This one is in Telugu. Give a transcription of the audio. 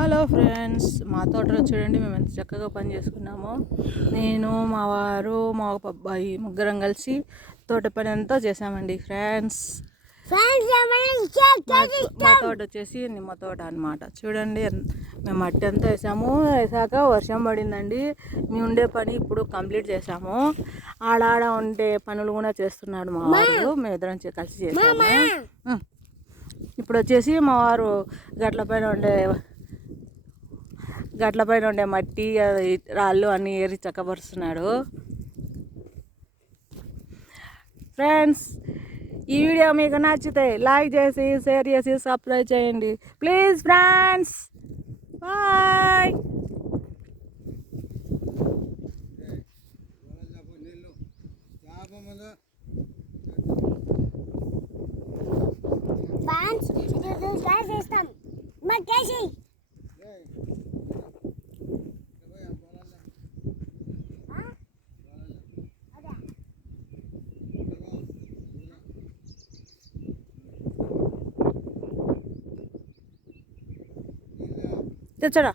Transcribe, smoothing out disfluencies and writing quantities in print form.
హలో ఫ్రెండ్స్, మా తోటలో చూడండి మేము ఎంత చక్కగా పని చేసుకున్నామో. నేను, మా వారు, మా అబ్బాయి ముగ్గురం కలిసి తోట పని అంతా చేసామండి ఫ్రెండ్స్. మా తోట వచ్చేసి నిమ్మ తోట అనమాట. చూడండి మేము మట్టి అంతా వేసాక వర్షం పడిందండి. మేము ఉండే పని ఇప్పుడు కంప్లీట్ చేసాము. ఆడ ఉండే పనులు కూడా చేస్తున్నాడు మా వారు. మేము ఇద్దరం కలిసి చేసాము. ఇప్పుడు వచ్చేసి మా వారు గట్ల పైన ఉండే మట్టి రాళ్ళు అన్నీ ఏరి చక్కపరుస్తున్నాడు. ఫ్రెండ్స్, ఈ వీడియో మీకు నచ్చితే లైక్ చేసి షేర్ చేసి సబ్స్క్రైబ్ చేయండి ప్లీజ్ ఫ్రెండ్స్. బాయ్. తెచ్చడా